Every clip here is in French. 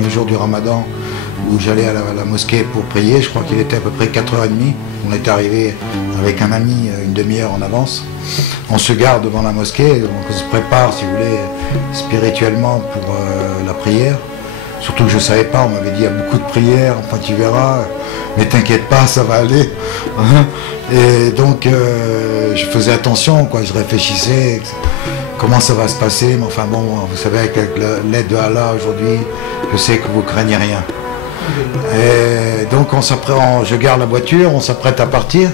Le jour du Ramadan, où j'allais à la mosquée pour prier, je crois qu'il était à peu près 4h30. On est arrivé avec un ami une demi-heure en avance. On se gare devant la mosquée, on se prépare, si vous voulez, spirituellement pour la prière. Surtout que je ne savais pas, on m'avait dit il y a beaucoup de prières, enfin tu verras, mais t'inquiète pas, ça va aller. Et donc je faisais attention, quoi, je réfléchissais, comment ça va se passer, mais enfin bon, vous savez, avec l'aide de Allah aujourd'hui, je sais que vous craignez rien. Et donc je garde la voiture, on s'apprête à partir,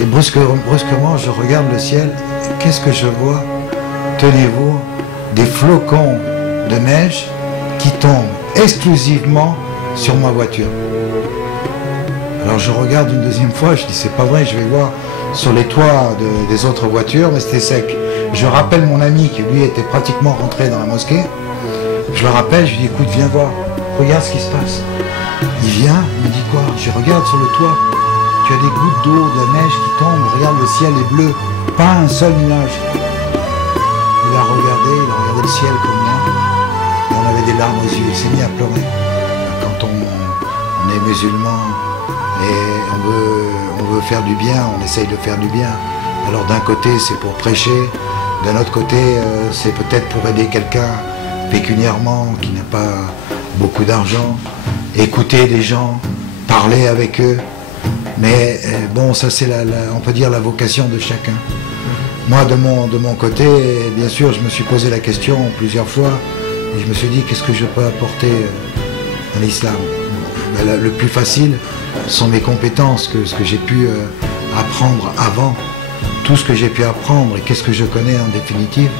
et brusquement je regarde le ciel, et qu'est-ce que je vois? Tenez-vous, des flocons de neige qui tombent exclusivement sur ma voiture. Alors je regarde une deuxième fois, je dis c'est pas vrai, je vais voir sur les toits des autres voitures, mais c'était sec. Je rappelle mon ami qui lui était pratiquement rentré dans la mosquée, je le rappelle, je lui dis écoute viens voir, regarde ce qui se passe. Il vient, il me dit quoi? Je regarde sur le toit, tu as des gouttes d'eau, de la neige qui tombent, regarde le ciel est bleu, pas un seul nuage. Il a regardé le ciel comme moi, et on avait des larmes aux yeux, il s'est mis à pleurer. Quand on est musulman et on veut faire du bien, on essaye de faire du bien. Alors d'un côté c'est pour prêcher, d'un autre côté c'est peut-être pour aider quelqu'un pécuniairement qui n'a pas beaucoup d'argent, écouter des gens, parler avec eux. Mais bon, ça c'est on peut dire la vocation de chacun. Moi de mon côté, bien sûr, je me suis posé la question plusieurs fois et je me suis dit qu'est-ce que je peux apporter à l'islam. Le plus facile sont mes compétences, ce que j'ai pu apprendre avant. Tout ce que j'ai pu apprendre et qu'est-ce que je connais en définitive,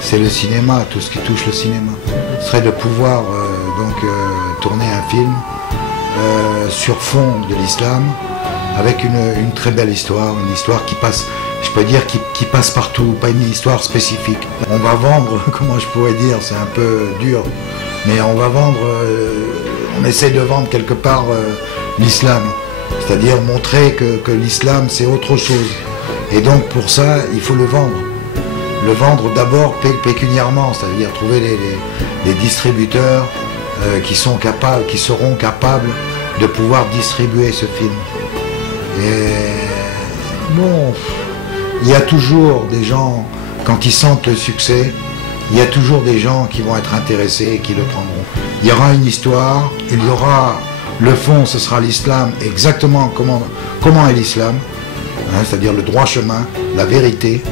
c'est le cinéma, tout ce qui touche le cinéma. Ce serait de pouvoir tourner un film sur fond de l'islam avec une très belle histoire, une histoire qui passe, je peux dire, qui passe partout, pas une histoire spécifique. On va vendre, comment je pourrais dire, c'est un peu dur, mais on va vendre, on essaie de vendre quelque part l'islam, c'est-à-dire montrer que l'islam c'est autre chose. Et donc pour ça, il faut le vendre. Le vendre d'abord pécuniairement, c'est-à-dire trouver les distributeurs qui seront capables de pouvoir distribuer ce film. Et bon, il y a toujours des gens, quand ils sentent le succès, il y a toujours des gens qui vont être intéressés et qui le prendront. Il y aura une histoire, il y aura le fond, ce sera l'islam, exactement comment est l'islam, hein, c'est-à-dire le droit chemin, la vérité,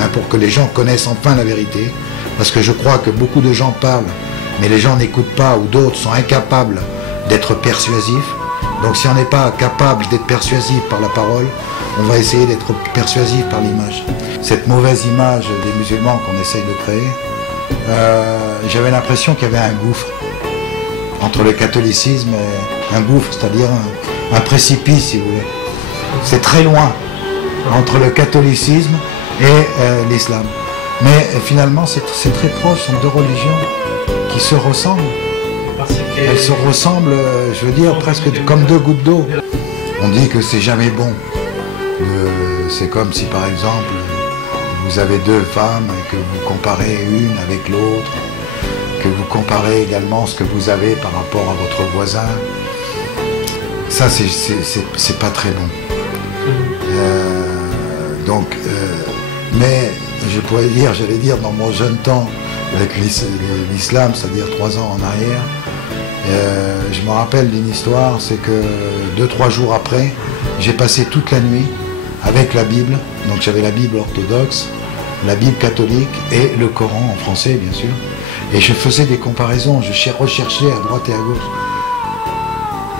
hein, pour que les gens connaissent enfin la vérité, parce que je crois que beaucoup de gens parlent, mais les gens n'écoutent pas, ou d'autres sont incapables d'être persuasifs. Donc si on n'est pas capable d'être persuasif par la parole, on va essayer d'être persuasif par l'image. Cette mauvaise image des musulmans qu'on essaye de créer, j'avais l'impression qu'il y avait un gouffre entre le catholicisme et un gouffre, c'est-à-dire un précipice, si vous voulez. C'est très loin entre le catholicisme et l'islam. Mais finalement, c'est très proche, ce sont deux religions qui se ressemblent. Elles se ressemblent, je veux dire, presque comme deux gouttes d'eau. On dit que c'est jamais bon. C'est comme si, par exemple, vous avez deux femmes et que vous comparez une avec l'autre, que vous comparez également ce que vous avez par rapport à votre voisin. ça c'est pas très bon. Mais je pourrais dire, j'allais dire, dans mon jeune temps, avec l'islam, c'est-à-dire 3 ans en arrière, je me rappelle d'une histoire, c'est que 2-3 jours après, j'ai passé toute la nuit avec la Bible, donc j'avais la Bible orthodoxe, la Bible catholique et le Coran en français bien sûr, et je faisais des comparaisons, je recherchais à droite et à gauche.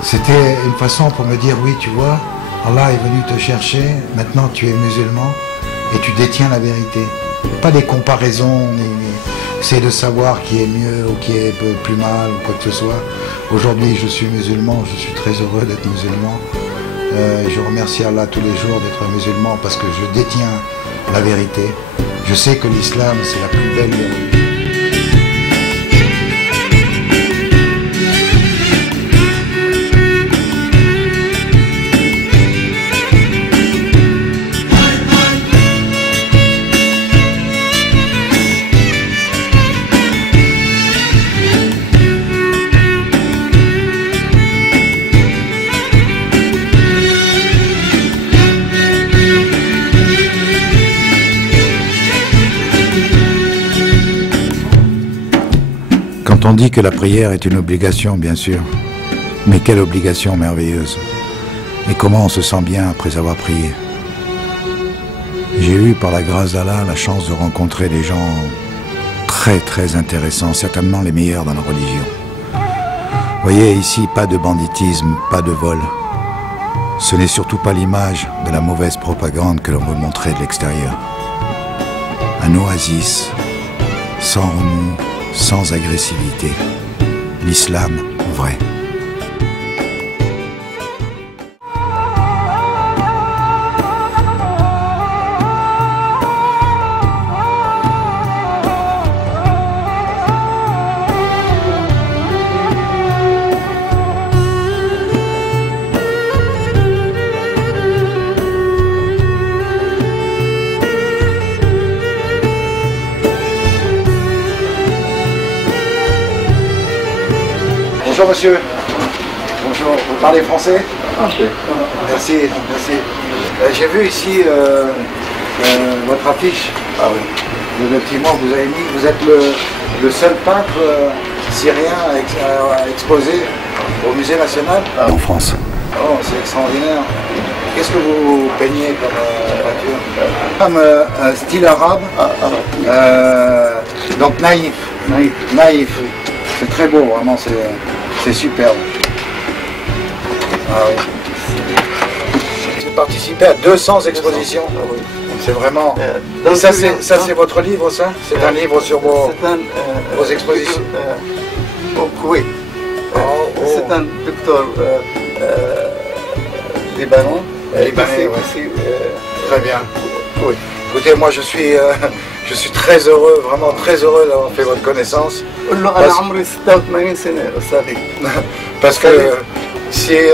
C'était une façon pour me dire, oui tu vois, Allah est venu te chercher, maintenant tu es musulman et tu détiens la vérité. Pas des comparaisons, essayer de savoir qui est mieux ou qui est plus mal ou quoi que ce soit. Aujourd'hui je suis musulman, je suis très heureux d'être musulman. Je remercie Allah tous les jours d'être musulman parce que je détiens la vérité. Je sais que l'islam c'est la plus belle des religions. On dit que la prière est une obligation, bien sûr, mais quelle obligation merveilleuse. Et comment on se sent bien après avoir prié. J'ai eu, par la grâce d'Allah, la chance de rencontrer des gens très très intéressants, certainement les meilleurs dans la religion. Vous voyez, ici, pas de banditisme, pas de vol. Ce n'est surtout pas l'image de la mauvaise propagande que l'on veut montrer de l'extérieur. Un oasis, sans remous, sans agressivité, l'islam vrai. Bonjour monsieur. Bonjour, vous parlez français? Okay. Merci, merci. J'ai vu ici votre affiche. Ah oui. Le petit mot que vous avez mis. Vous êtes le seul peintre syrien à exposer au musée national En France. Oh, c'est extraordinaire. Qu'est-ce que vous peignez comme peinture? Comme un style arabe. Donc naïf. Naïf. C'est très beau, vraiment, c'est superbe. Ah oui. J'ai participé à 200 expositions. Ah oui. C'est vraiment... Et ça, c'est votre livre, ça? C'est un livre sur vos expositions? Oui. C'est un docteur libanais. Libanais, oui. Très bien. Oui. Écoutez, moi je suis très heureux, vraiment très heureux d'avoir fait votre connaissance. Parce que si... Il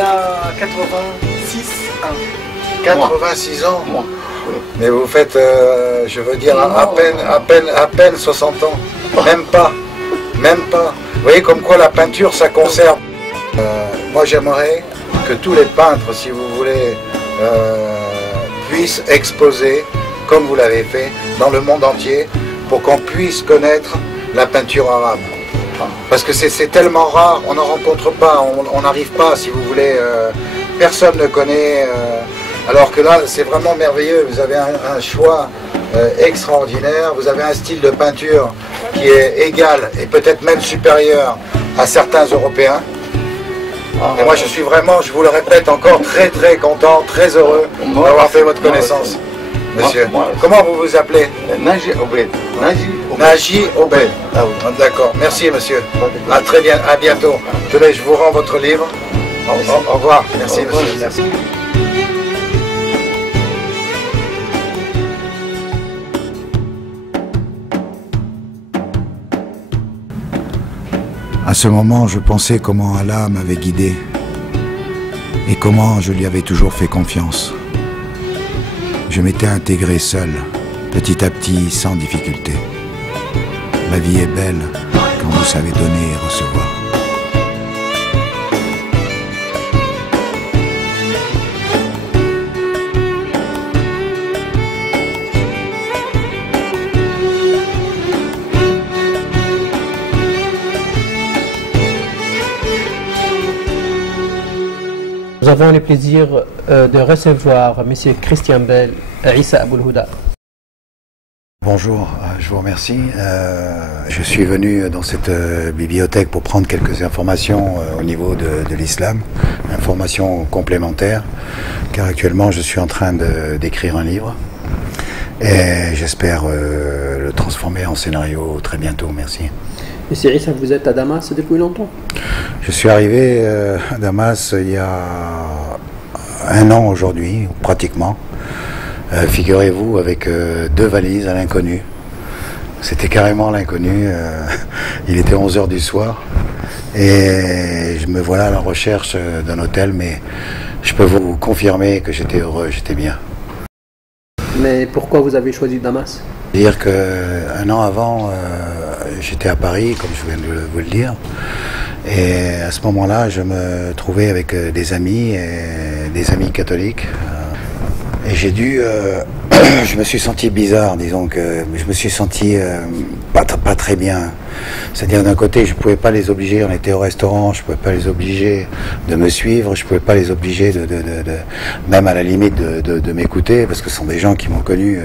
a 86 ans. Moi. Mais vous faites, je veux dire, à peine 60 ans. Même pas. Vous voyez comme quoi la peinture, ça conserve. Moi j'aimerais que tous les peintres, si vous voulez, puissent exposer, comme vous l'avez fait, dans le monde entier, pour qu'on puisse connaître la peinture arabe. Parce que c'est tellement rare, on n'en rencontre pas, on n'arrive pas, si vous voulez, personne ne connaît, alors que là c'est vraiment merveilleux, vous avez un choix extraordinaire, vous avez un style de peinture qui est égal et peut-être même supérieur à certains Européens. Et moi je suis vraiment, je vous le répète encore, très très content, très heureux d'avoir fait votre connaissance, monsieur. Comment vous vous appelez? Naji Obed. Naji Obed. Ah oui. D'accord, merci monsieur. À très bien, à bientôt. Tenez, je vous rends votre livre. Au revoir. Merci monsieur. Merci. À ce moment, je pensais comment Allah m'avait guidé et comment je lui avais toujours fait confiance. Je m'étais intégré seul, petit à petit, sans difficulté. La vie est belle quand vous savez donner et recevoir. avons le plaisir de recevoir M. Christian Bell, Issa Abou-El-Houda. Bonjour, je vous remercie. Je suis venu dans cette bibliothèque pour prendre quelques informations au niveau de l'islam, informations complémentaires, car actuellement je suis en train d'écrire un livre et j'espère le transformer en scénario très bientôt. Merci. Monsieur Issa, vous êtes à Damas depuis longtemps? Je suis arrivé à Damas il y a 1 an aujourd'hui, pratiquement. Figurez-vous, avec 2 valises à l'inconnu. C'était carrément l'inconnu. Il était 11 h du soir et je me voilà à la recherche d'un hôtel, mais je peux vous confirmer que j'étais heureux, j'étais bien. Mais pourquoi vous avez choisi Damas? Dire que 1 an avant, j'étais à Paris, comme je viens de vous le dire, et à ce moment-là, je me trouvais avec des amis catholiques. Et j'ai dû, je me suis senti bizarre, disons que je me suis senti pas très bien. C'est-à-dire d'un côté, je ne pouvais pas les obliger, on était au restaurant, je ne pouvais pas les obliger de me suivre, je ne pouvais pas les obliger même à la limite de m'écouter, parce que ce sont des gens qui m'ont connu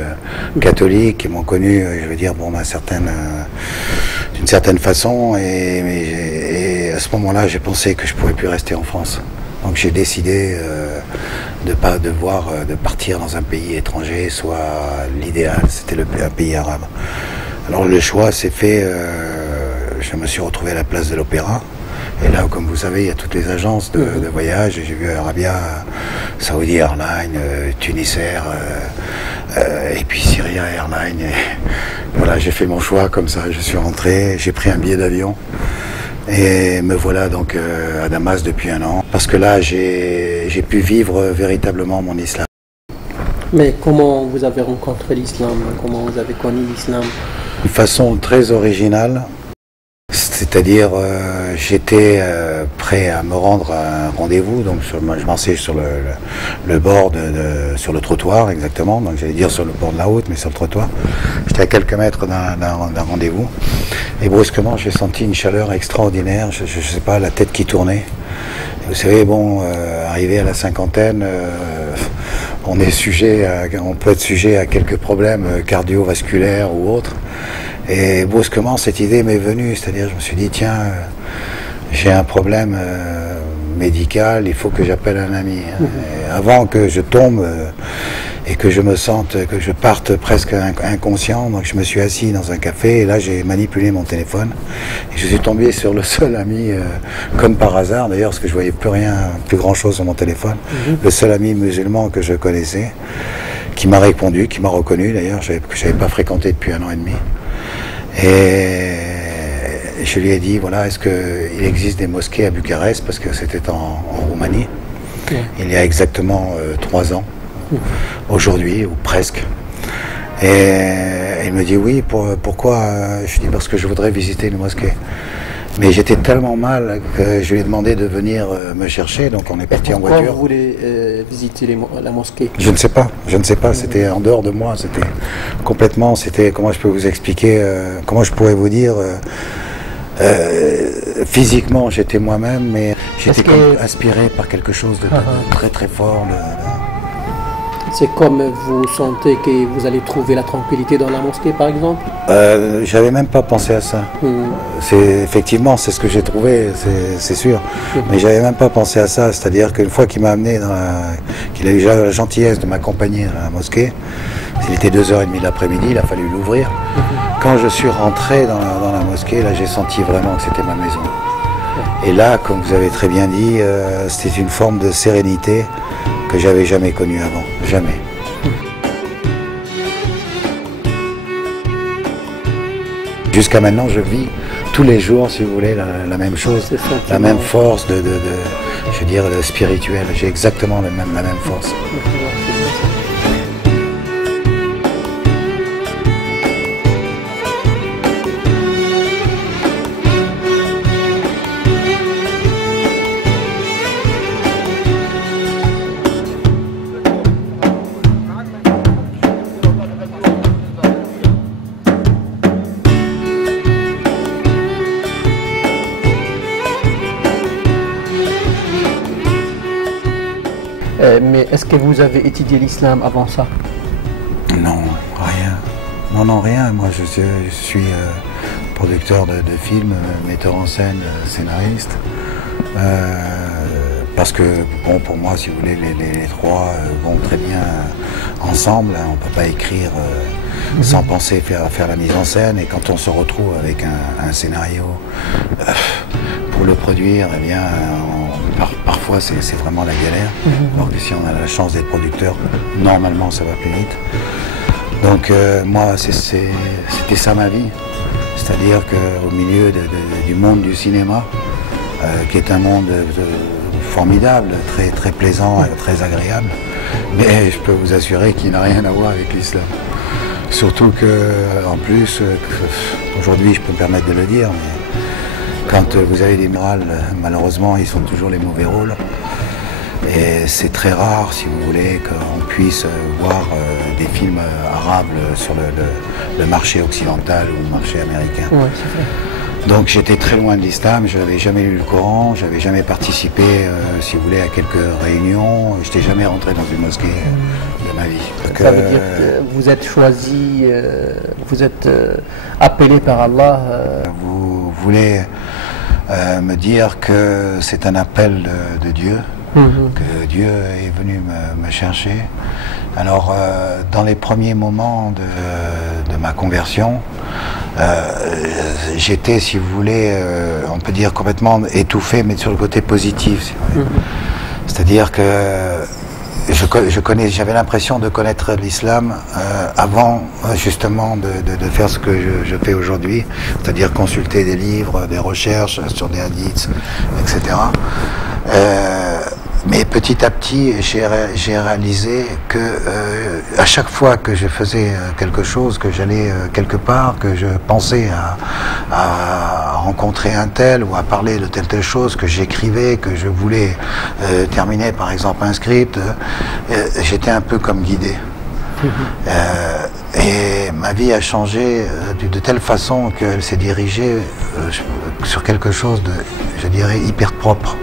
catholique, qui m'ont connu, je veux dire, bon, d'une certaine façon, et à ce moment-là, j'ai pensé que je ne pouvais plus rester en France. Donc j'ai décidé de partir dans un pays étranger, soit l'idéal, c'était un pays arabe. Alors le choix s'est fait, je me suis retrouvé à la place de l'Opéra. Et là, comme vous savez, il y a toutes les agences de voyage. J'ai vu Arabia, Saudi Airlines, Tunis Air, et puis Syria Airlines. Et voilà, j'ai fait mon choix comme ça. Je suis rentré, j'ai pris un billet d'avion. Et me voilà donc à Damas depuis 1 an, parce que là j'ai pu vivre véritablement mon islam. Mais comment vous avez rencontré l'islam? Comment vous avez connu l'islam? D'une façon très originale, c'est-à-dire j'étais prêt à me rendre à un rendez-vous, donc je marchais sur le bord, sur le trottoir exactement, donc j'allais dire sur le bord de la route, mais sur le trottoir. J'étais à quelques mètres d'un rendez-vous, et brusquement j'ai senti une chaleur extraordinaire, je sais pas, la tête qui tournait. Et vous savez, bon, arrivé à la cinquantaine, on peut être sujet à quelques problèmes cardiovasculaires ou autres. Et brusquement, cette idée m'est venue, c'est-à-dire je me suis dit, tiens, j'ai un problème médical, il faut que j'appelle un ami. Et avant que je tombe et que je me sente, que je parte presque inconscient, donc je me suis assis dans un café et là j'ai manipulé mon téléphone et je suis tombé sur le seul ami, comme par hasard d'ailleurs, parce que je voyais plus grand chose sur mon téléphone, le seul ami musulman que je connaissais, qui m'a répondu, qui m'a reconnu d'ailleurs, que je n'avais pas fréquenté depuis 1 an et demi. Et je lui ai dit, voilà, est-ce qu'il existe des mosquées à Bucarest, parce que c'était en Roumanie, il y a exactement 3 ans, aujourd'hui, ou presque. Et il me dit, oui, pourquoi? Je lui dis, parce que je voudrais visiter une mosquée. Mais j'étais tellement mal que je lui ai demandé de venir me chercher, donc on est parti en voiture. Pourquoi vous voulez visiter la mosquée? Je ne sais pas, c'était en dehors de moi, c'était complètement, comment je peux vous expliquer, comment je pourrais vous dire, physiquement j'étais moi-même, mais j'étais inspiré par quelque chose de très très fort. C'est comme vous sentez que vous allez trouver la tranquillité dans la mosquée, par exemple? J'avais même pas pensé à ça. Effectivement, c'est ce que j'ai trouvé, c'est sûr. Mais j'avais même pas pensé à ça. C'est-à-dire qu'une fois qu'il m'a amené, qu'il a eu la gentillesse de m'accompagner dans la mosquée, il était 2h30 de l'après-midi, il a fallu l'ouvrir. Quand je suis rentré dans la mosquée, là, j'ai senti vraiment que c'était ma maison. Et là, comme vous avez très bien dit, c'était une forme de sérénité que j'avais jamais connue avant, jamais. Jusqu'à maintenant, je vis tous les jours, si vous voulez, la même chose, la même force je veux dire, spirituelle. J'ai exactement la même force. Mais est-ce que vous avez étudié l'islam avant ça? Non, rien. Non, rien. Moi, je suis producteur de films, metteur en scène, scénariste. Parce que, bon, pour moi, si vous voulez, les trois vont très bien ensemble. Hein. On ne peut pas écrire sans penser faire la mise en scène. Et quand on se retrouve avec un scénario pour le produire, eh bien, parfois c'est vraiment la galère. Alors que si on a la chance d'être producteur, normalement ça va plus vite. Donc moi, c'était ça ma vie. C'est-à-dire qu'au milieu du monde du cinéma, qui est un monde formidable, très, très plaisant, très agréable, mais je peux vous assurer qu'il n'a rien à voir avec l'islam. Surtout que, en plus, aujourd'hui je peux me permettre de le dire, mais quand vous avez des murales, malheureusement ils sont toujours les mauvais rôles. Et c'est très rare, si vous voulez, qu'on puisse voir des films arabes sur le marché occidental ou le marché américain. Ouais, c'est vrai. Donc j'étais très loin de l'islam, je n'avais jamais lu le Coran, j'avais jamais participé, si vous voulez, à quelques réunions, je n'étais jamais rentré dans une mosquée de ma vie. Ça veut dire que vous êtes choisi, vous êtes appelé par Allah. Vous voulez me dire que c'est un appel de Dieu, que Dieu est venu me chercher. Alors, dans les premiers moments de ma conversion, j'étais, si vous voulez, on peut dire complètement étouffé, mais sur le côté positif. Si vous voulez. C'est-à-dire que j'avais l'impression de connaître l'islam avant justement de faire ce que je fais aujourd'hui, c'est-à-dire consulter des livres, des recherches sur des hadiths, etc. Mais petit à petit, j'ai réalisé que à chaque fois que je faisais quelque chose, que j'allais quelque part, que je pensais à rencontrer un tel ou à parler de telle chose, que j'écrivais, que je voulais terminer par exemple un script, j'étais un peu comme guidé. Et ma vie a changé de telle façon qu'elle s'est dirigée sur quelque chose de, je dirais, hyper propre.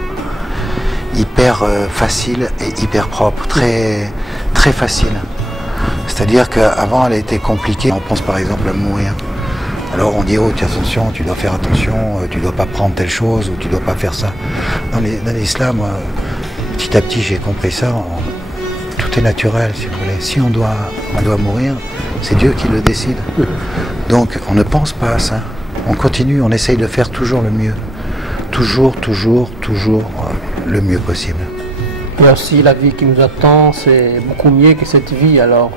Hyper facile et hyper propre, très, très facile. C'est-à-dire qu'avant elle était compliquée. On pense par exemple à mourir. Alors on dit oh attention, tu dois faire attention, tu dois pas prendre telle chose ou tu dois pas faire ça. Dans l'islam, petit à petit j'ai compris ça. Tout est naturel si vous voulez. Si on doit mourir, c'est Dieu qui le décide. Donc on ne pense pas à ça. On continue, on essaye de faire toujours le mieux. Toujours le mieux possible. Et aussi la vie qui nous attend, c'est beaucoup mieux que cette vie, alors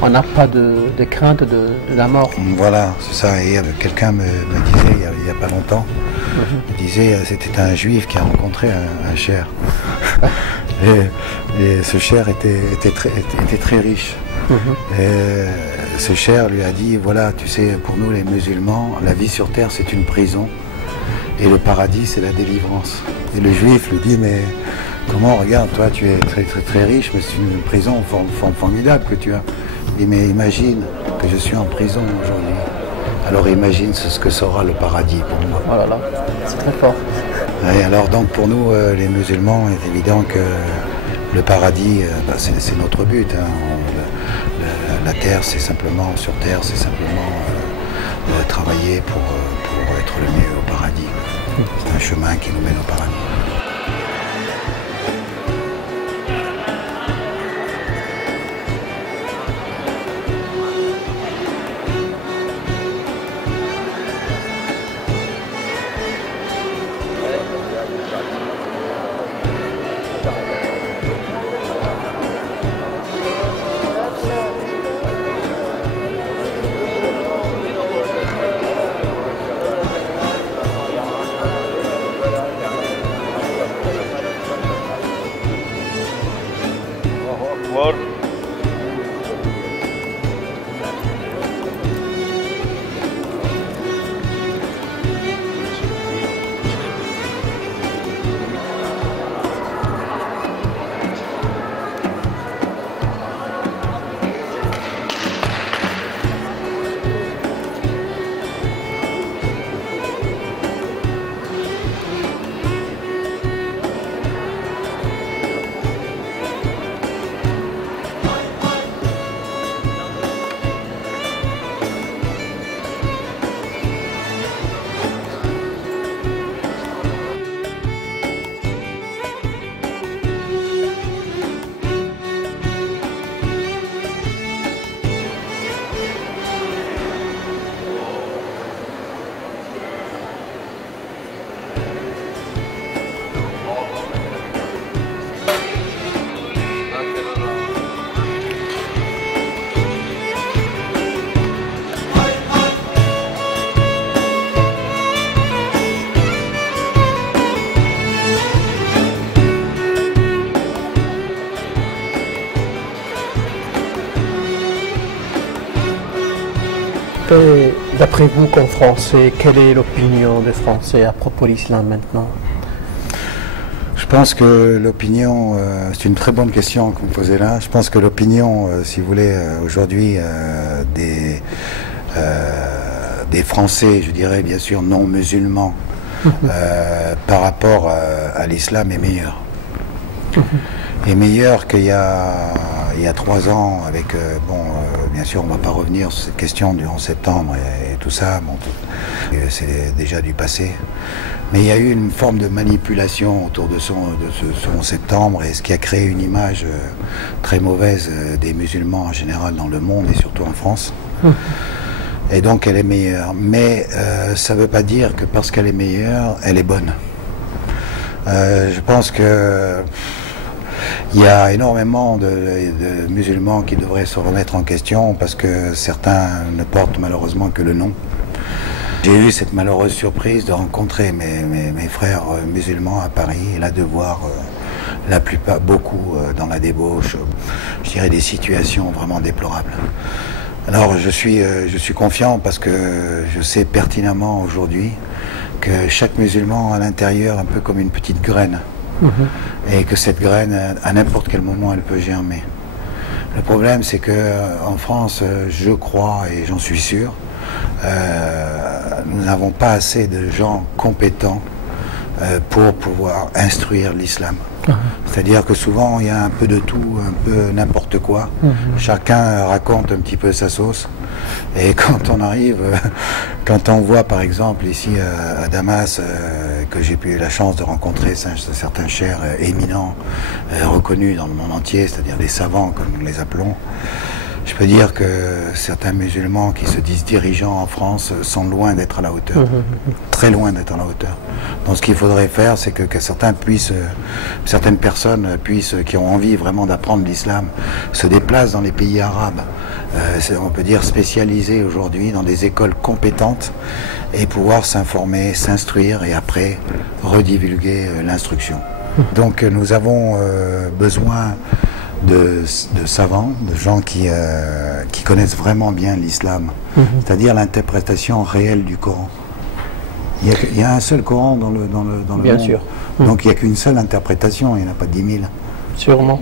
on n'a pas de crainte de la mort. Voilà, c'est ça. Et quelqu'un me disait il n'y a pas longtemps, il disait c'était un juif qui a rencontré un cher. et ce cher était très riche. Et ce cher lui a dit voilà, tu sais, pour nous les musulmans, la vie sur terre c'est une prison. Et le paradis, c'est la délivrance. Et le juif lui dit, mais comment, regarde, toi, tu es très, très, très riche, mais c'est une prison formidable que tu as. Il dit, mais imagine que je suis en prison aujourd'hui. Alors imagine ce que sera le paradis pour moi. Oh là là, c'est très fort. Et alors, donc, pour nous, les musulmans, il est évident que le paradis, c'est notre but. Hein. La terre, c'est simplement, sur terre, c'est simplement travailler pour être le mieux au paradis. C'est un chemin qui nous mène au paradis. Et d'après vous, comme Français, quelle est l'opinion des Français à propos de l'islam maintenant? Je pense que l'opinion, c'est une très bonne question que vous me posez là. Je pense que l'opinion, si vous voulez, aujourd'hui, des Français, je dirais bien sûr non musulmans, par rapport à l'islam est meilleure. Est meilleure qu'il y a 3 ans avec, bien sûr on ne va pas revenir sur cette question du 11 septembre et tout ça, c'est déjà du passé. Mais il y a eu une forme de manipulation autour de ce 11 septembre et ce qui a créé une image très mauvaise des musulmans en général dans le monde et surtout en France. Et donc elle est meilleure. Mais ça ne veut pas dire que parce qu'elle est meilleure, elle est bonne. Je pense que il y a énormément de musulmans qui devraient se remettre en question parce que certains ne portent malheureusement que le nom. J'ai eu cette malheureuse surprise de rencontrer mes frères musulmans à Paris et là de voir beaucoup dans la débauche, je dirais des situations vraiment déplorables. Alors je suis confiant parce que je sais pertinemment aujourd'hui que chaque musulman a à l'intérieur un peu comme une petite graine. Et que cette graine, à n'importe quel moment, elle peut germer. Le problème, c'est que en France, je crois et j'en suis sûr, nous n'avons pas assez de gens compétents pour pouvoir instruire l'islam. C'est-à-dire que souvent, il y a un peu de tout, un peu n'importe quoi. Chacun raconte un petit peu sa sauce. Et quand on arrive, quand on voit par exemple ici à Damas, que j'ai eu la chance de rencontrer certains chers éminents, reconnus dans le monde entier, c'est-à-dire des savants comme nous les appelons, je peux dire que certains musulmans qui se disent dirigeants en France sont loin d'être à la hauteur, très loin d'être à la hauteur. Donc ce qu'il faudrait faire, c'est que certaines personnes qui ont envie vraiment d'apprendre l'islam, se déplacent dans les pays arabes, on peut dire spécialisés aujourd'hui, dans des écoles compétentes, et pouvoir s'informer, s'instruire et après redivulguer l'instruction. Donc nous avons besoin de savants, de gens qui connaissent vraiment bien l'islam, c'est-à-dire l'interprétation réelle du Coran. Il y a un seul Coran dans le monde. Bien sûr. Donc il n'y a qu'une seule interprétation, il n'y en a pas 10 000. Sûrement.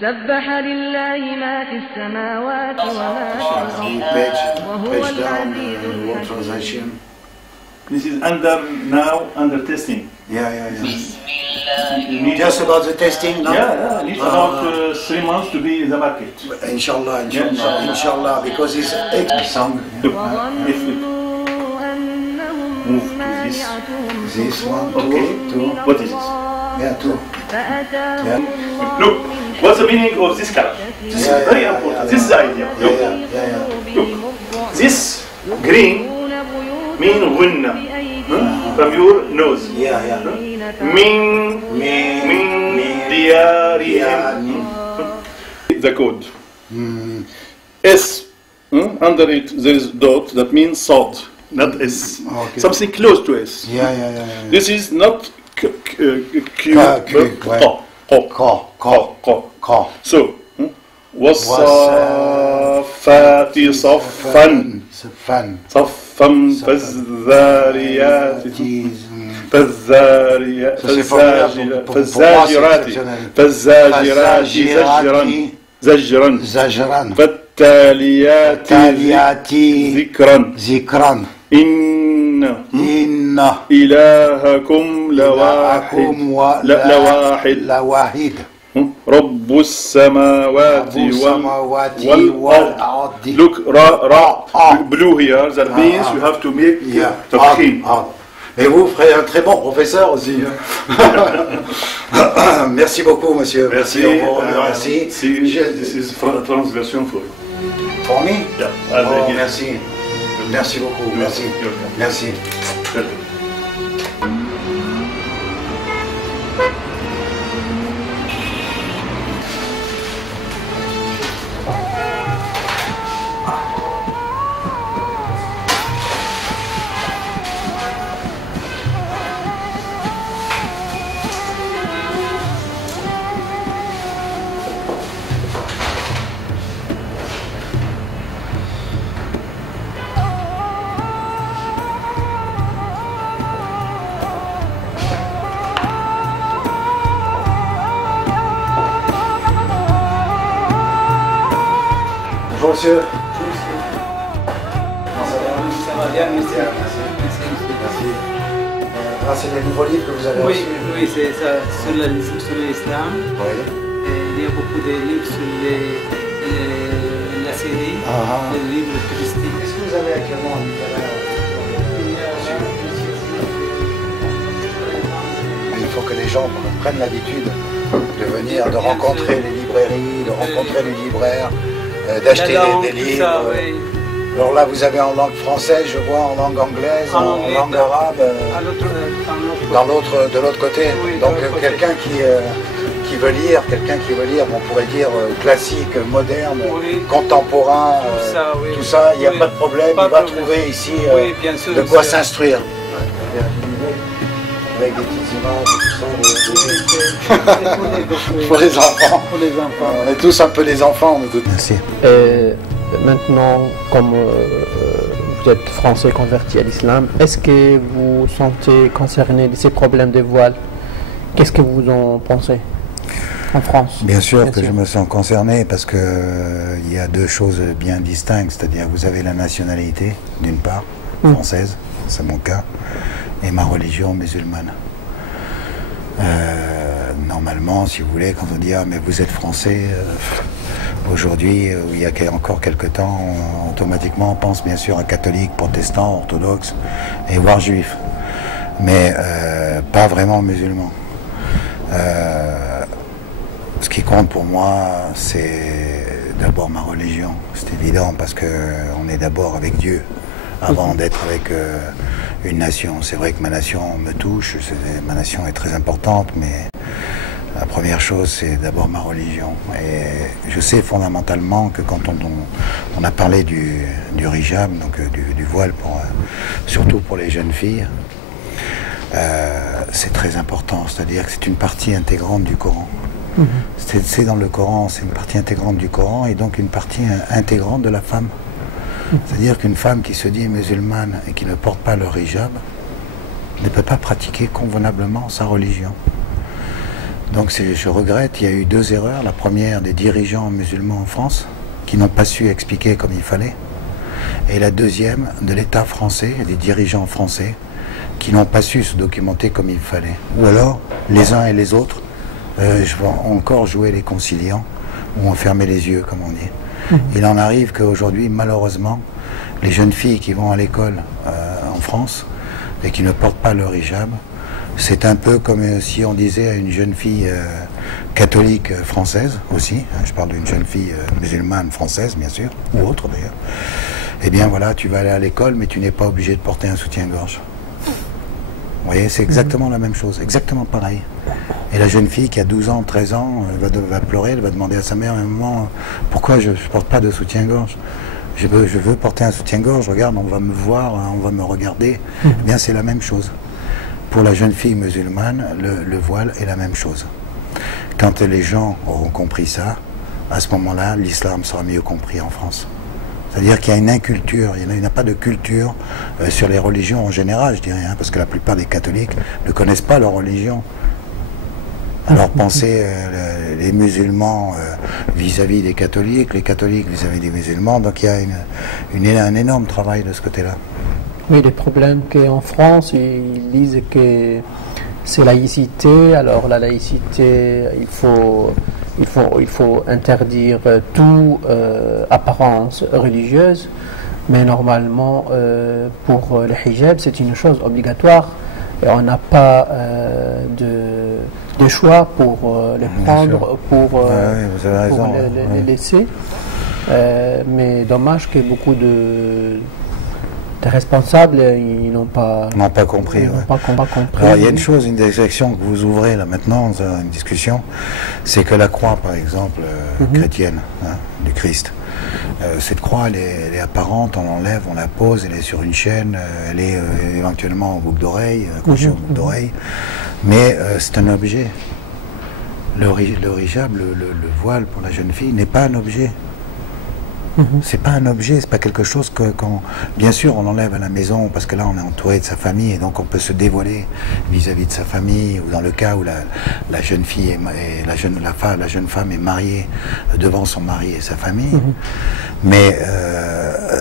سبح لله ما في السماوات وما في الأرض وهو العزيز الحكيم. This is under testing. Yeah. Just about the testing now? Yeah, it needs about 3 months to be in the market. Inshallah, because it's song. Move to This one, Okay. two. What is this? Yeah, two. Yeah. Look, what's the meaning of this color? This is very important. This is the idea. Look. Look. This green mean gunna from your nose. Min diyarihim. The code. S. Under it there is dot that means salt, not S. Okay. Something close to S. Yeah. This is not Q. Ka. So, والصافات صفا صفا فالزاريات فالزاجرات زجرا فالتاليات ذكرا إن إلهكم لواحد رب السماوات والأرض. Look, blue here, that means you have to make tafkhim. Et vous ferez un très bon professeur aussi. Merci beaucoup, monsieur. Merci. Merci. This is translation for you. For me? Yeah. Merci. Merci beaucoup. Merci. monsieur. Ça va bien, monsieur. Merci. Ah, c'est des nouveaux livres que vous avez Oui, reçus. oui, c'est ça, sur l'islam. Oui. Il y a beaucoup de livres sur la Syrie, les livres touristiques. Qu'est-ce que vous avez actuellement en littéraire? Il faut que les gens prennent l'habitude de venir, de rencontrer les librairies, de rencontrer les libraires, d'acheter des livres. Ça, oui. Alors là, vous avez en langue française, je vois, en langue anglaise, en langue arabe, de l'autre côté. Oui, donc de l'autre côté. quelqu'un qui veut lire, on pourrait dire classique, moderne, Oui. contemporain, Tout ça, oui. tout ça, il n'y a Oui. pas de problème, Pas il va de problème. trouver ici Oui, bien sûr, de quoi c'est- s'instruire. Avec des petites images, tout ça, pour les enfants. Pour les enfants. On est tous un peu des enfants. Merci. Et maintenant, comme vous êtes français converti à l'islam, est-ce que vous vous sentez concerné de ces problèmes de voile? Qu'est-ce que vous en pensez en France? Bien sûr que je me sens concerné parce que il y a deux choses bien distinctes, c'est-à-dire vous avez la nationalité d'une part, française, c'est mon cas, et ma religion musulmane. Normalement, si vous voulez, quand on dit ah mais vous êtes français, aujourd'hui, il y a encore quelques temps, automatiquement on pense bien sûr à catholique, protestant, orthodoxe et voire juif, mais pas vraiment musulman. Ce qui compte pour moi, c'est d'abord ma religion. C'est évident parce que on est d'abord avec Dieu avant d'être avec une nation. C'est vrai que ma nation me touche, ma nation est très importante, mais la première chose, c'est d'abord ma religion. Et je sais fondamentalement que quand on a parlé du hijab, donc du voile, surtout pour les jeunes filles, c'est très important. C'est-à-dire que c'est une partie intégrante du Coran. C'est dans le Coran, c'est une partie intégrante du Coran et donc une partie intégrante de la femme. C'est-à-dire qu'une femme qui se dit musulmane et qui ne porte pas le hijab ne peut pas pratiquer convenablement sa religion. Donc je regrette, il y a eu deux erreurs. La première des dirigeants musulmans en France qui n'ont pas su expliquer comme il fallait. Et la deuxième de l'État français et des dirigeants français qui n'ont pas su se documenter comme il fallait. Ou alors, les uns et les autres, je vais encore jouer les conciliants ou fermer les yeux, comme on dit. Il en arrive qu'aujourd'hui, malheureusement, les jeunes filles qui vont à l'école en France et qui ne portent pas leur hijab, c'est un peu comme si on disait à une jeune fille catholique française aussi, je parle d'une jeune fille musulmane française bien sûr, ou autre d'ailleurs, eh bien voilà, tu vas aller à l'école mais tu n'es pas obligé de porter un soutien-gorge. Vous voyez, c'est exactement la même chose, exactement pareil. Et la jeune fille qui a 12 ans, 13 ans, elle va pleurer, elle va demander à sa mère, maman, pourquoi je ne porte pas de soutien-gorge? Je veux porter un soutien-gorge, regarde, on va me voir, on va me regarder. Eh bien, c'est la même chose. Pour la jeune fille musulmane, le voile est la même chose. Quand les gens auront compris ça, à ce moment-là, l'islam sera mieux compris en France. C'est-à-dire qu'il y a une inculture, il n'y a pas de culture sur les religions en général, je dirais, hein, parce que la plupart des catholiques ne connaissent pas leur religion. Alors pensez les musulmans vis-à-vis des catholiques, les catholiques vis-à-vis des musulmans, donc il y a un énorme travail de ce côté-là. Oui, le problème qu'en France, ils disent que c'est laïcité, alors la laïcité, il faut interdire toute apparence religieuse, mais normalement, pour le hijab, c'est une chose obligatoire, et on n'a pas de choix pour les prendre, pour les laisser. Mais dommage que beaucoup de responsables, ils n'ont pas compris. Alors, il y a une chose, une direction que vous ouvrez là maintenant dans une discussion, c'est que la croix, par exemple, chrétienne, hein, du Christ, cette croix, elle est apparente, on l'enlève, on la pose, elle est sur une chaîne, elle est éventuellement en boucle d'oreille, accrochée en boucle d'oreille, mais c'est un objet. Le hijab, le voile pour la jeune fille n'est pas un objet. C'est pas un objet, c'est pas quelque chose que quand, bien sûr, on l'enlève à la maison parce que là, on est entouré de sa famille et donc on peut se dévoiler vis-à-vis de sa famille, ou dans le cas où la jeune fille la jeune femme est mariée devant son mari et sa famille. Mais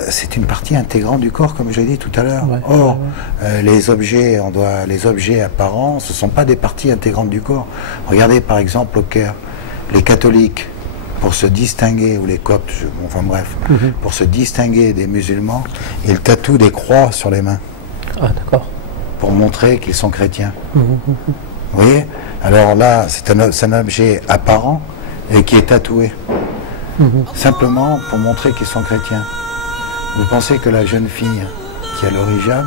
c'est une partie intégrante du corps, comme je l'ai dit tout à l'heure. Or, les objets apparents, ce sont pas des parties intégrantes du corps. Regardez par exemple au Caire, les catholiques, pour se distinguer, ou les coptes, enfin bref, pour se distinguer des musulmans, ils tatouent des croix sur les mains. Ah, d'accord. Pour montrer qu'ils sont chrétiens. Vous voyez? Alors là, c'est un objet apparent et qui est tatoué. Simplement pour montrer qu'ils sont chrétiens. Vous pensez que la jeune fille qui a le hijab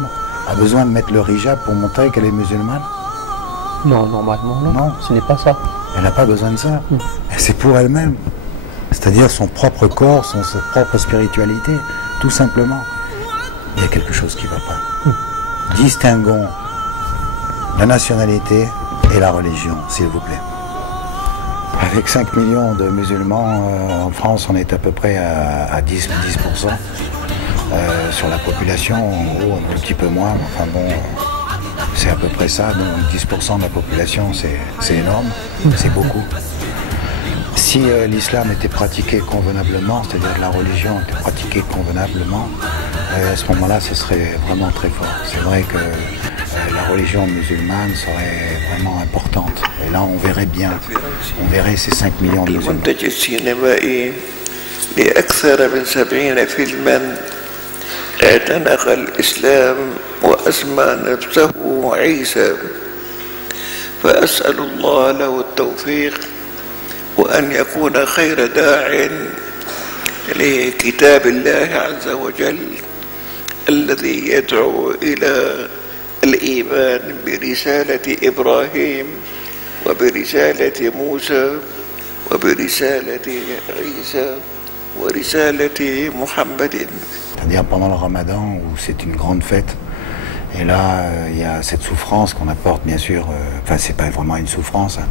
a besoin de mettre le hijab pour montrer qu'elle est musulmane? Non, normalement non. Ce n'est pas ça. Elle n'a pas besoin de ça. C'est pour elle-même. C'est-à-dire son propre corps, sa propre spiritualité, tout simplement. Il y a quelque chose qui ne va pas. Distinguons la nationalité et la religion, s'il vous plaît. Avec 5 millions de musulmans, en France, on est à peu près à 10% sur la population, en gros, un petit peu moins, enfin bon, c'est à peu près ça, donc 10% de la population, c'est énorme, c'est beaucoup. Si l'islam était pratiqué convenablement, c'est-à-dire que la religion était pratiquée convenablement, à ce moment-là, ce serait vraiment très fort. C'est vrai que la religion musulmane serait vraiment importante. Et là, on verrait bien, on verrait ces 5 millions de musulmans. اعتنق الإسلام وأسمى نفسه عيسى فأسأل الله له التوفيق وأن يكون خير داع لكتاب الله عز وجل الذي يدعو إلى الإيمان برسالة إبراهيم وبرسالة موسى وبرسالة عيسى ورسالة محمد. C'est-à-dire pendant le Ramadan où c'est une grande fête. Et là, il y a cette souffrance qu'on apporte, bien sûr, enfin c'est pas vraiment une souffrance, hein,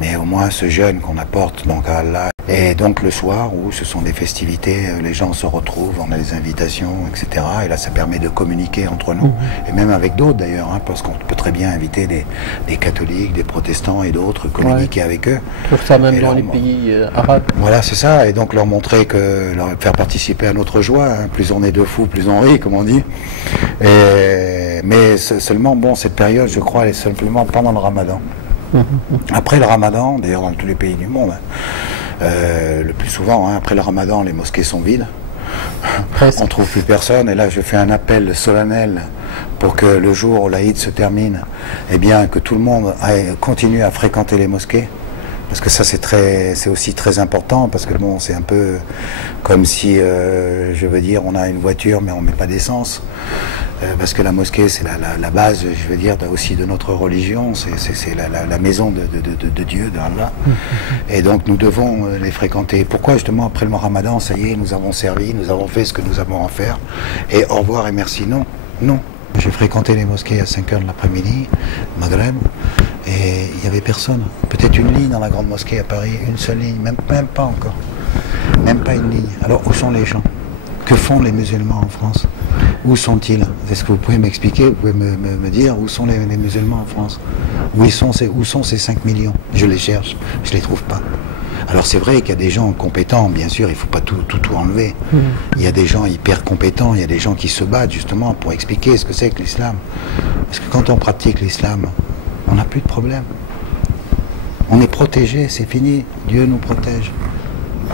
mais au moins ce jeûne qu'on apporte donc à Allah. Et donc le soir où ce sont des festivités, les gens se retrouvent, on a des invitations, etc. Et là ça permet de communiquer entre nous, et même avec d'autres d'ailleurs, hein, parce qu'on peut très bien inviter des catholiques, des protestants et d'autres, communiquer avec eux. Pour ça même dans les pays arabes. Voilà, c'est ça, et donc leur montrer leur faire participer à notre joie, hein. Plus on est de fous, plus on rit, comme on dit. Mais seulement, bon, cette période, je crois, elle est simplement pendant le Ramadan. Après le Ramadan, d'ailleurs dans tous les pays du monde, le plus souvent, hein, après le Ramadan, les mosquées sont vides. On ne trouve plus personne. Et là, je fais un appel solennel pour que le jour où l'Aïd se termine, eh bien, que tout le monde continue à fréquenter les mosquées. Parce que ça, c'est aussi très important, parce que bon, c'est un peu comme si, je veux dire, on a une voiture, mais on ne met pas d'essence. Parce que la mosquée, c'est la base, je veux dire, aussi de notre religion, c'est la maison de Dieu, d'Allah. Et donc, nous devons les fréquenter. Pourquoi, justement, après le Ramadan, ça y est, nous avons servi, nous avons fait ce que nous avons à faire, et au revoir et merci? Non, non. J'ai fréquenté les mosquées à 5h de l'après-midi, Maghreb, et il n'y avait personne. Peut-être une ligne dans la grande mosquée à Paris, une seule ligne, même pas encore. Même pas une ligne. Alors où sont les gens? Que font les musulmans en France? Où sont-ils? Est-ce que vous pouvez m'expliquer, vous pouvez me dire où sont les musulmans en France? Où sont ces 5 millions? Je les cherche, je ne les trouve pas. Alors c'est vrai qu'il y a des gens compétents, bien sûr, il ne faut pas tout enlever. Il y a des gens hyper compétents, il y a des gens qui se battent justement pour expliquer ce que c'est que l'islam. Parce que quand on pratique l'islam, on n'a plus de problème. On est protégé, c'est fini, Dieu nous protège.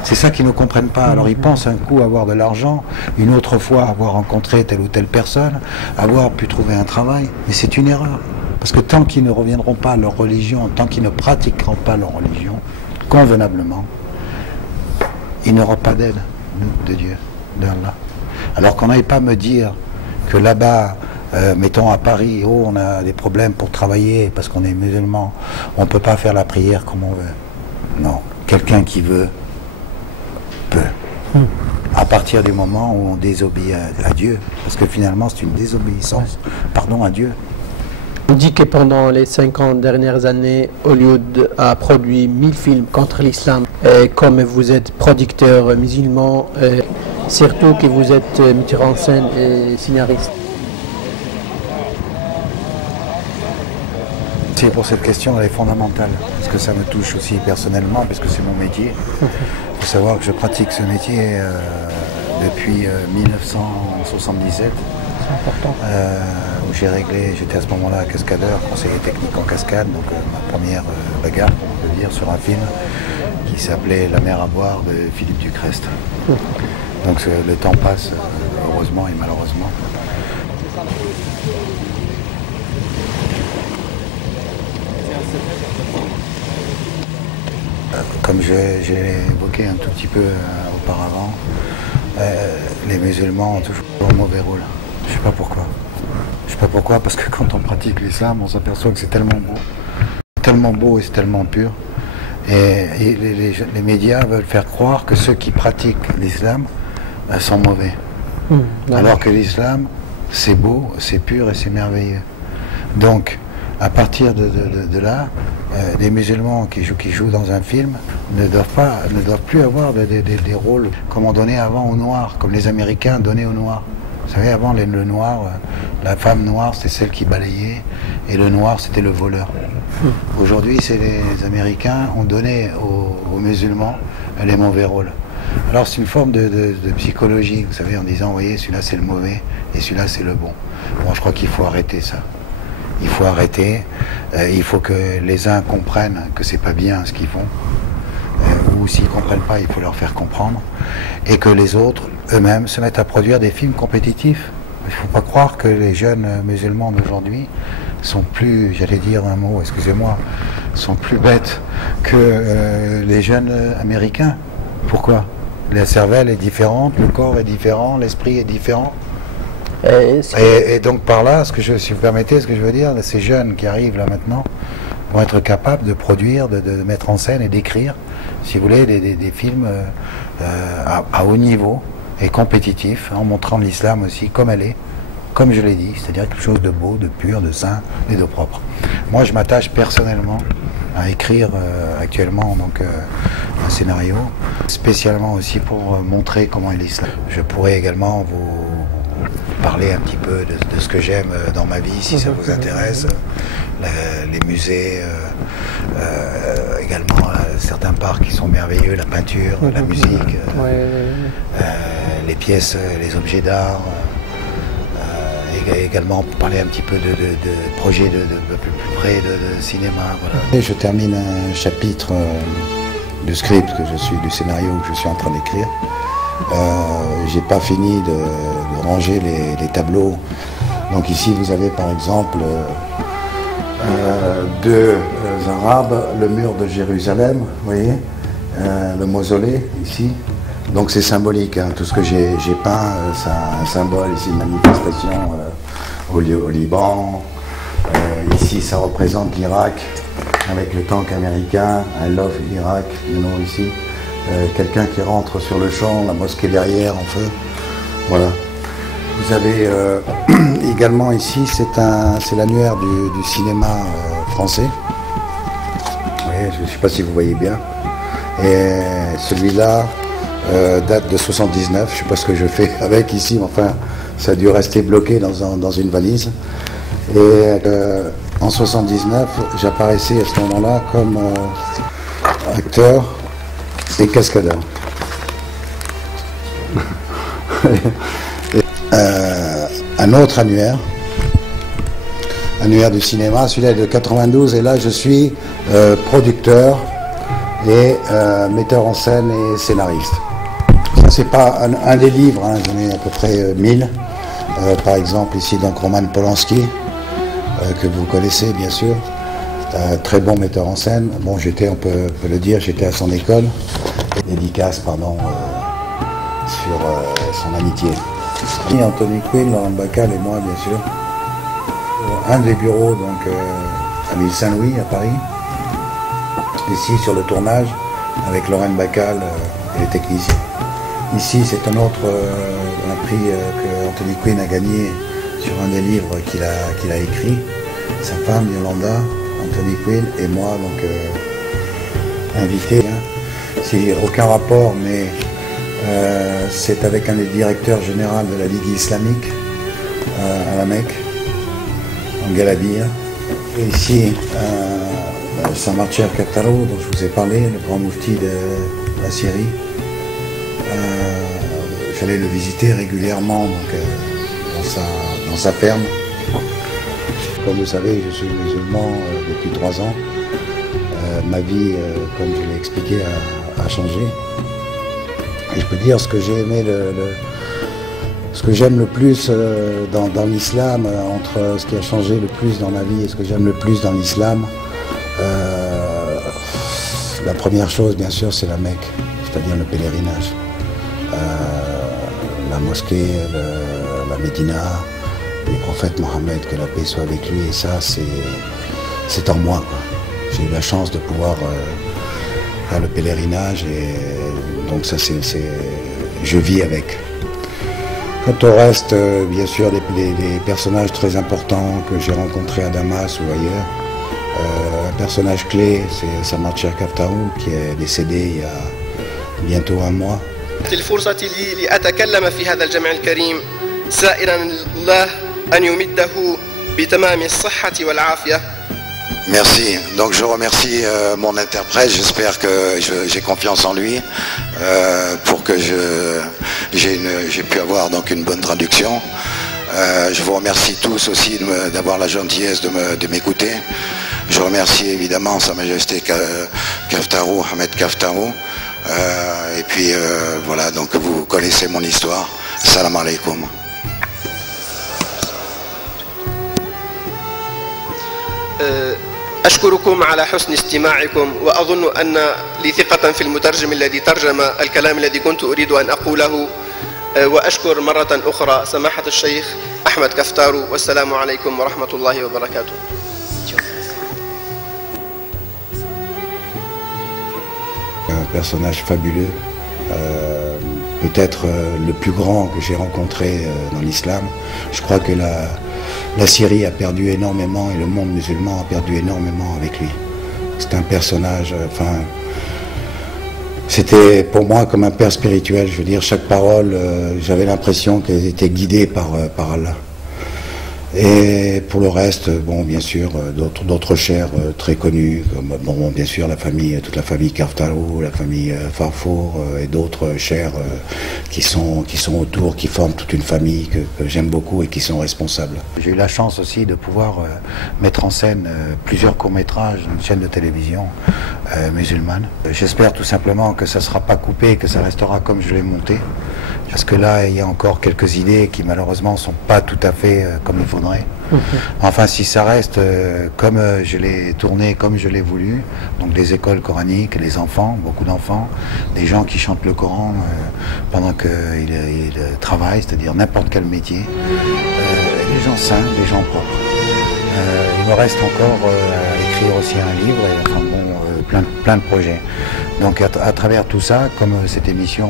C'est ça qu'ils ne comprennent pas. Alors ils pensent un coup avoir de l'argent, une autre fois avoir rencontré telle ou telle personne, avoir pu trouver un travail, mais c'est une erreur. Parce que tant qu'ils ne reviendront pas à leur religion, tant qu'ils ne pratiqueront pas leur religion, convenablement, il n'aura pas d'aide de Dieu, d'Allah. Alors qu'on n'aille pas me dire que là-bas, mettons à Paris, oh, on a des problèmes pour travailler parce qu'on est musulman, on ne peut pas faire la prière comme on veut. Non, quelqu'un qui veut, peut. À partir du moment où on désobéit à Dieu, parce que finalement c'est une désobéissance, pardon, à Dieu. On dit que pendant les 50 dernières années, Hollywood a produit 1000 films contre l'islam. Comme vous êtes producteur musulman, Surtout que vous êtes metteur en scène et scénariste. C'est pour cette question, elle est fondamentale, parce que ça me touche aussi personnellement, parce que c'est mon métier. Il faut savoir que je pratique ce métier depuis 1977. C'est important. Où j'étais à ce moment-là cascadeur, conseiller technique en cascade, donc ma première bagarre, on peut dire, sur un film qui s'appelait La mer à boire de Philippe Ducrest. Donc le temps passe, heureusement et malheureusement. Comme j'ai évoqué un tout petit peu auparavant, les musulmans ont toujours un mauvais rôle. Je ne sais pas pourquoi. Je ne sais pas pourquoi, parce que quand on pratique l'islam, on s'aperçoit que c'est tellement beau et c'est tellement pur. Et les médias veulent faire croire que ceux qui pratiquent l'islam sont mauvais. Alors que l'islam, c'est beau, c'est pur et c'est merveilleux. Donc, à partir de là, les musulmans qui jouent dans un film ne doivent plus avoir des rôles comme on donnait avant aux Noirs, comme les Américains donnaient aux Noirs. Vous savez, avant, le noir, la femme noire, c'était celle qui balayait, et le noir, c'était le voleur. Aujourd'hui, c'est les Américains ont donné aux musulmans les mauvais rôles. Alors, c'est une forme de psychologie, vous savez, en disant, vous voyez, celui-là, c'est le mauvais, et celui-là, c'est le bon. Bon, je crois qu'il faut arrêter ça. Il faut arrêter, il faut que les uns comprennent que c'est pas bien ce qu'ils font, ou s'ils comprennent pas, il faut leur faire comprendre, et que les autres, eux-mêmes, se mettent à produire des films compétitifs. Il ne faut pas croire que les jeunes musulmans d'aujourd'hui sont plus, j'allais dire un mot, excusez-moi, sont plus bêtes que les jeunes américains. Pourquoi? La cervelle est différente, le corps est différent, l'esprit est différent. Et donc par là, si vous permettez, ce que je veux dire, ces jeunes qui arrivent là maintenant vont être capables de produire, de mettre en scène et d'écrire, si vous voulez, des films à haut niveau et compétitifs, en montrant l'islam aussi comme elle est, comme je l'ai dit, c'est-à-dire quelque chose de beau, de pur, de sain et de propre. Moi, je m'attache personnellement à écrire actuellement donc un scénario, spécialement aussi pour montrer comment est l'islam. Je pourrais également vous parler un petit peu de ce que j'aime dans ma vie, si ça vous intéresse. Les musées, également certains parcs qui sont merveilleux, la peinture, la musique, les pièces, les objets d'art. Également parler un petit peu de projets de plus près de cinéma. Voilà. Et je termine un chapitre du script du scénario que je suis en train d'écrire. J'ai pas fini de ranger les tableaux. Donc ici vous avez par exemple deux arabes, le mur de Jérusalem, vous voyez, le mausolée ici. Donc c'est symbolique, hein. Tout ce que j'ai peint, c'est un symbole, ici une manifestation au Liban. Ici ça représente l'Irak avec le tank américain, I love Irak, ici. Quelqu'un qui rentre sur le champ, la mosquée derrière en feu. Voilà. Vous avez également ici, c'est l'annuaire du cinéma français. Vous voyez, je ne sais pas si vous voyez bien. Et celui-là date de 79. Je ne sais pas ce que je fais avec ici, mais enfin, ça a dû rester bloqué dans une valise. Et en 79, j'apparaissais à ce moment-là comme acteur et cascadeur. Un autre annuaire du cinéma, celui-là est de 92, et là je suis producteur et metteur en scène et scénariste. Ça c'est pas un des livres, hein, j'en ai à peu près 1000. Par exemple ici donc Roman Polanski, que vous connaissez bien sûr, très bon metteur en scène. Bon, on peut le dire, j'étais à son école. Dédicace, pardon, sur son amitié. Anthony Quinn, Laurent Bacall et moi, bien sûr. Un des bureaux, donc, à l'île Saint-Louis, à Paris. Ici, sur le tournage, avec Laurent Bacall et les techniciens. Ici, c'est un autre un prix que Anthony Quinn a gagné sur un des livres qu'il a écrit. Sa femme, Yolanda, Anthony Quinn et moi, donc, invités. C'est aucun rapport, mais C'est avec un des directeurs généraux de la Ligue islamique à la Mecque, en Galabia. Et ici, Samarcher Kaftaro, dont je vous ai parlé, le grand moufti de la Syrie. J'allais le visiter régulièrement donc, dans sa ferme. Comme vous savez, je suis musulman depuis 3 ans. Ma vie, comme je l'ai expliqué, a changé. Et je peux dire ce que j'ai aimé, ce que j'aime le plus dans l'islam, entre ce qui a changé le plus dans ma vie et ce que j'aime le plus dans l'islam. La première chose, bien sûr, c'est la Mecque, c'est-à-dire le pèlerinage. La mosquée, la Médina, le prophète Mohammed, que la paix soit avec lui, et ça, c'est en moi, quoi. J'ai eu la chance de pouvoir faire le pèlerinage et donc ça je vis avec. Quant au reste, bien sûr, des personnages très importants que j'ai rencontrés à Damas ou ailleurs. Un personnage clé, c'est Samarcher Kaftaro, qui est décédé il y a bientôt 1 mois. الفرصة لي لأتكلم في هذا الجمع الكريم سائرا الله أن يمده بتمام الصحة والعافية. Merci. Donc je remercie mon interprète. J'espère que j'ai confiance en lui pour que j'ai pu avoir donc une bonne traduction. Je vous remercie tous aussi d'avoir la gentillesse de m'écouter. Je remercie évidemment Sa Majesté Kaftaro, Ahmed Kaftaro. Et puis voilà, donc vous connaissez mon histoire. Salam alaikum. أشكركم على حسن استماعكم وأظن أن لي ثقة في المترجم الذي ترجم الكلام الذي كنت أريد أن أقوله وأشكر مرة أخرى سماحة الشيخ أحمد كفتارو والسلام عليكم ورحمة الله وبركاته. Un personnage fabuleux, peut-être le plus grand que j'ai rencontré dans l'islam. Je crois que la Syrie a perdu énormément et le monde musulman a perdu énormément avec lui. C'est un personnage, enfin, c'était pour moi comme un père spirituel. Je veux dire, chaque parole, j'avais l'impression qu'elle était guidée par Allah. Et pour le reste, bon, bien sûr, d'autres chers très connus, comme bon, bien sûr toute la famille Kaftaro, la famille Farfour et d'autres chers qui sont autour, qui forment toute une famille que j'aime beaucoup et qui sont responsables. J'ai eu la chance aussi de pouvoir mettre en scène plusieurs courts-métrages d'une chaîne de télévision musulmane. J'espère tout simplement que ça ne sera pas coupé, que ça restera comme je l'ai monté. Parce que là, il y a encore quelques idées qui malheureusement ne sont pas tout à fait comme il faudrait. Enfin, si ça reste comme je l'ai tourné, comme je l'ai voulu, donc des écoles coraniques, les enfants, beaucoup d'enfants, des gens qui chantent le Coran pendant qu'ils travaillent, c'est-à-dire n'importe quel métier, des gens sains, des gens propres. Il me reste encore à écrire aussi un livre et enfin bon, plein de projets. Donc à travers tout ça, comme cette émission,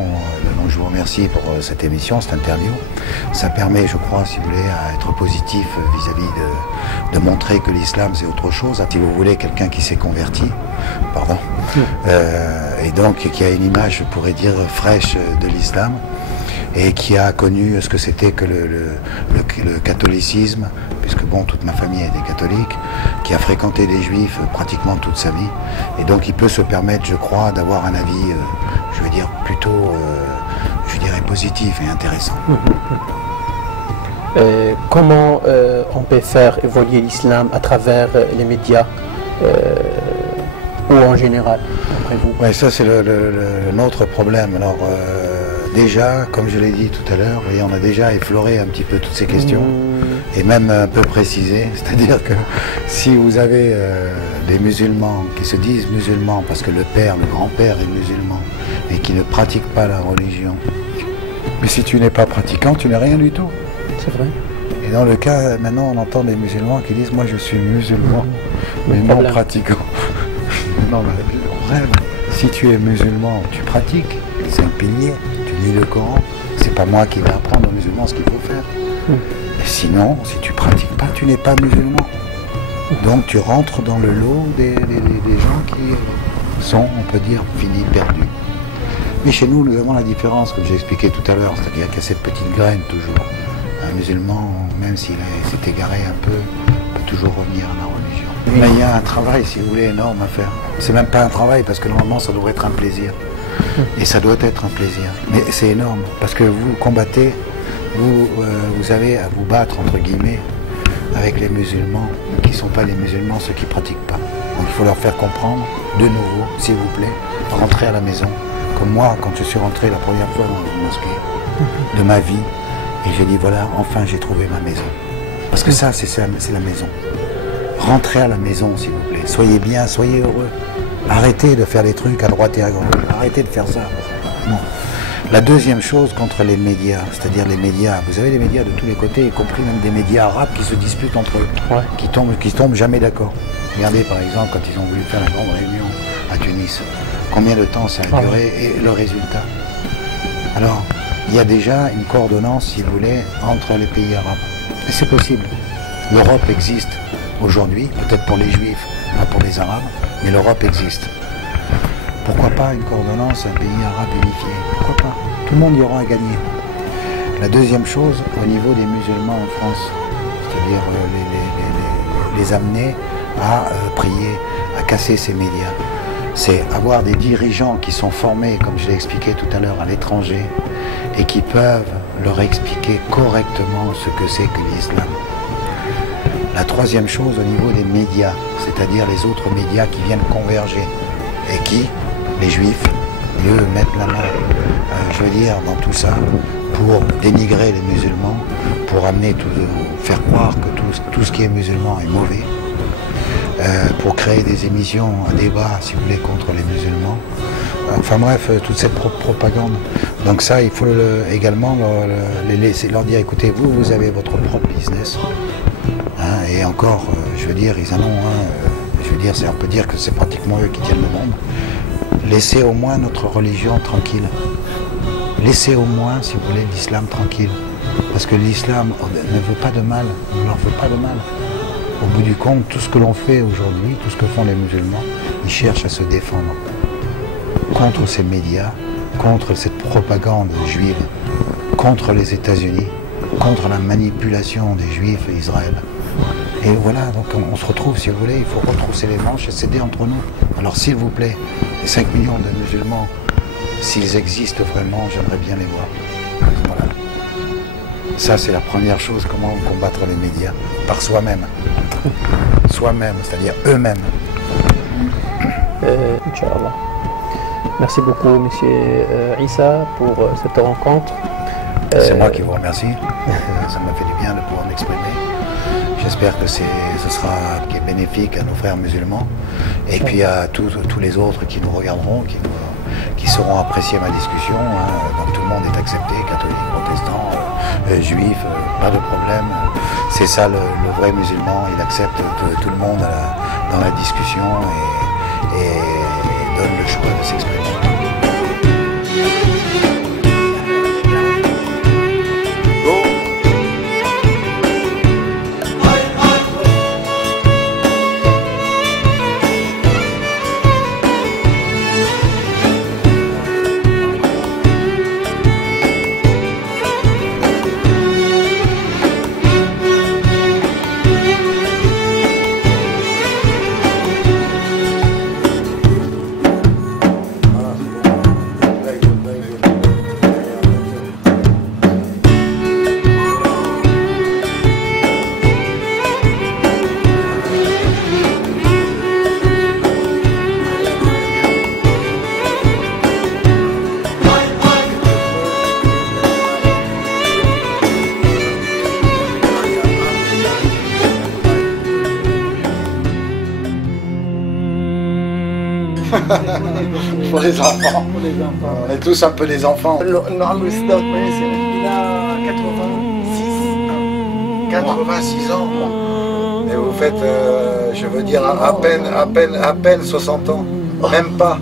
donc je vous remercie pour cette émission, cette interview, ça permet, je crois, si vous voulez, à être positif vis-à-vis de montrer que l'islam c'est autre chose. Si vous voulez, quelqu'un qui s'est converti, pardon, et donc qui a une image, je pourrais dire, fraîche de l'islam, et qui a connu ce que c'était que le catholicisme, puisque bon, toute ma famille était catholique, qui a fréquenté des juifs pratiquement toute sa vie, et donc il peut se permettre, je crois, d'avoir un avis, je veux dire, plutôt, je dirais, positif et intéressant. Comment on peut faire évoluer l'islam à travers les médias ou en général, après vous? Ouais, ça c'est notre problème. Alors déjà, comme je l'ai dit tout à l'heure, on a déjà effleuré un petit peu toutes ces questions et même un peu précisé. C'est-à-dire que si vous avez des musulmans qui se disent musulmans parce que le père, le grand-père est musulman et qui ne pratiquent pas la religion, mais si tu n'es pas pratiquant, tu n'es rien du tout. C'est vrai. Et dans le cas, maintenant on entend des musulmans qui disent moi je suis musulman, mais non pratiquant. Non, mais rêve. Si tu es musulman, tu pratiques, c'est un pilier, tu lis le Coran, c'est pas moi qui vais apprendre aux musulmans ce qu'il faut faire. Et sinon, si tu pratiques pas, tu n'es pas musulman. Donc tu rentres dans le lot des gens qui sont, on peut dire, finis, perdus. Mais chez nous, nous avons la différence, comme j'ai expliqué tout à l'heure, c'est-à-dire qu'il y a cette petite graine toujours. Un musulman, même s'il s'est égaré un peu, peut toujours revenir à la religion. Mais il y a un travail, si vous voulez, énorme à faire. C'est même pas un travail, parce que normalement, ça devrait être un plaisir. Et ça doit être un plaisir. Mais c'est énorme, parce que vous combattez, vous avez à vous battre, entre guillemets, avec les musulmans, qui ne sont pas les musulmans, ceux qui ne pratiquent pas. Donc il faut leur faire comprendre, de nouveau, s'il vous plaît, rentrer à la maison. Comme moi, quand je suis rentré la première fois dans la mosquée de ma vie, et j'ai dit, voilà, enfin j'ai trouvé ma maison. Parce que ça, c'est la maison. Rentrez à la maison, s'il vous plaît. Soyez bien, soyez heureux. Arrêtez de faire des trucs à droite et à gauche. Arrêtez de faire ça. Non. La deuxième chose contre les médias, c'est-à-dire les médias, vous avez des médias de tous les côtés, y compris même des médias arabes qui se disputent entre eux, qui tombent jamais d'accord. Regardez par exemple quand ils ont voulu faire la grande réunion à Tunis, combien de temps ça a duré et le résultat. Alors, il y a déjà une coordonnance, si vous voulez, entre les pays arabes. Et c'est possible. L'Europe existe aujourd'hui, peut-être pour les Juifs, pas pour les Arabes, mais l'Europe existe. Pourquoi pas une coordonnance, un pays arabe unifié? Pourquoi pas? Tout le monde y aura à gagner. La deuxième chose, au niveau des musulmans en France, c'est-à-dire les amener à prier, à casser ces médias, c'est avoir des dirigeants qui sont formés, comme je l'ai expliqué tout à l'heure, à l'étranger, et qui peuvent leur expliquer correctement ce que c'est que l'islam. La troisième chose, au niveau des médias, c'est-à-dire les autres médias qui viennent converger, et qui, les juifs, eux, mettent la main, je veux dire, dans tout ça, pour dénigrer les musulmans, pour amener faire croire que tout ce qui est musulman est mauvais, pour créer des émissions, un débat, si vous voulez, contre les musulmans. Enfin bref, toute cette propagande. Donc ça, il faut également les laisser, leur dire, écoutez, vous avez votre propre business. Hein, et encore, je veux dire, ils en ont un, je veux dire, on peut dire que c'est pratiquement eux qui tiennent le monde. Laissez au moins notre religion tranquille. Laissez au moins, si vous voulez, l'islam tranquille. Parce que l'islam ne veut pas de mal, ne leur veut pas de mal. Au bout du compte, tout ce que l'on fait aujourd'hui, tout ce que font les musulmans, ils cherchent à se défendre contre ces médias, contre cette propagande juive, contre les États-Unis, contre la manipulation des Juifs et Israël. Et voilà, donc on se retrouve, si vous voulez, il faut retrousser les manches et s'aider entre nous. Alors s'il vous plaît, les 5 millions de musulmans, s'ils existent vraiment, j'aimerais bien les voir. Voilà. Ça, c'est la première chose, comment combattre les médias. Par soi-même. Soi-même, c'est-à-dire eux-mêmes. Inch'Allah. Merci beaucoup, monsieur Issa, pour cette rencontre. C'est moi qui vous remercie. Ça m'a fait du bien de pouvoir m'exprimer. J'espère que ce sera bénéfique à nos frères musulmans et puis à tous les autres qui nous regarderont, qui sauront apprécier ma discussion. Hein. Donc tout le monde est accepté, catholique, protestant, juif, pas de problème. C'est ça le vrai musulman, il accepte tout le monde dans la discussion et donne le choix de s'exprimer. Pour les enfants. On est tous un peu des enfants. Il a 86 ans. Et vous faites, je veux dire, à peine 60 ans. Même pas.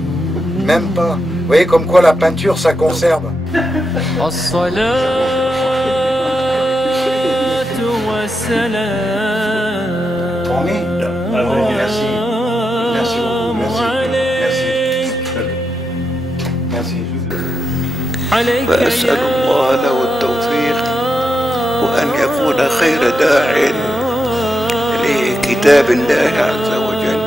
Même pas. Vous voyez comme quoi la peinture, ça conserve. Promis. Merci. Merci beaucoup. Merci. Merci. وأسأل الله له التوفيق وأن يكون خير داع لكتاب الله عز وجل.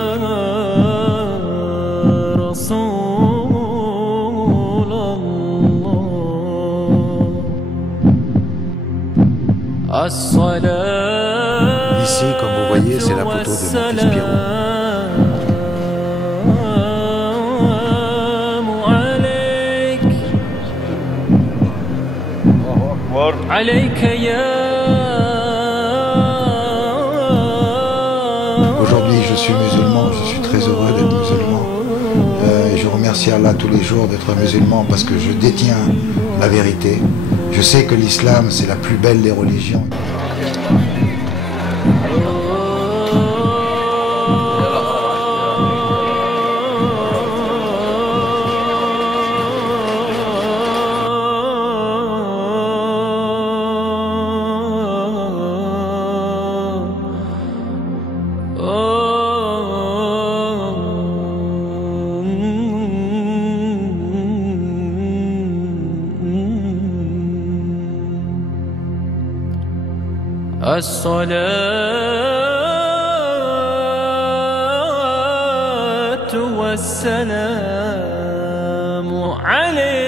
Ici, comme vous voyez, c'est la photo de Montespiro. Aujourd'hui, je suis musulman, je suis très heureux d'être musulman. Je remercie Allah tous les jours d'être musulman parce que je détiens la vérité. Je sais que l'islam, c'est la plus belle des religions. الصلاة والسلام عليك